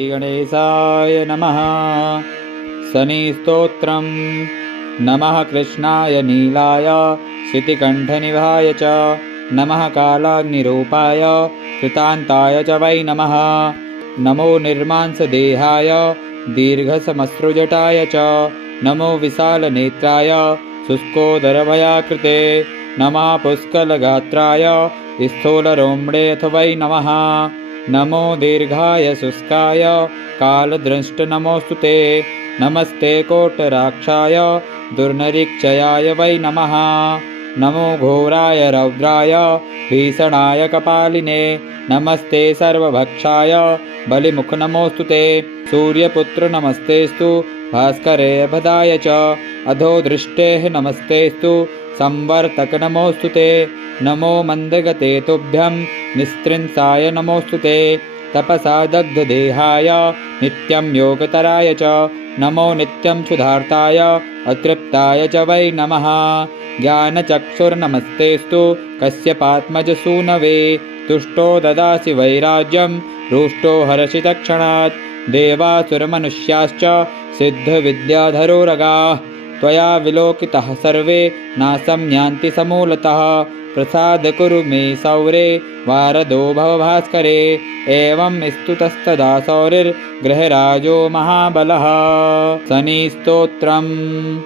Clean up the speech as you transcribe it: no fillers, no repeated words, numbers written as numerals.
गणेशाय नमः। शनिस्तोत्रम्। नमः कृष्णाय नीलाय शितिकण्ठनिभाय च नमः कालाग्निरूपाय कृतान्ताय च वै नमः। नमो निर्मांसदेहाय दीर्घसमश्रुजटाय च नमो विशालनेत्राय शुष्कोदरभयाकृते नमः पुष्कलगात्राय स्थूलरोम्णे अथ वै नमः। नमो दीर्घाय शुष्काय कालदृष्ट नमोऽस्तु ते। नमस्ते कोटराक्षाय दुर्निरीक्षयाय वै नमः। नमो घोराय रौद्राय भीषणाय कपालिने नमस्ते सर्वभक्षाय बलिमुख नमोऽस्तु ते। सूर्यपुत्र नमस्तेस्तु भास्करे भदाय च अधोदृष्टेः नमस्तेस्तु संवर्तक नमोऽस्तु ते। नमो मन्दगते तुभ्यं निस्त्रिंसाय नमोऽस्तु ते। तपसा दग्धदेहाय नित्यं योगतराय च नमो नित्यं क्षुधार्ताय अतृप्ताय च वै नमः। ज्ञानचक्षुर्नमस्तेस्तु कश्यपात्मजसूनवे तुष्टो ददासि वैराज्यं रुष्टो हर्षितक्षणात्। देवासुरमनुष्याश्च सिद्धविद्याधरोरगाः त्वया विलोकितः सर्वे नाशं यान्ति समूलतः। प्रसाद कुरु मे सौरे वारदो भव भास्करे। एवं स्तुतस्तदा सौरिर्गृहराजो महाबलः। शनिस्तोत्रम्।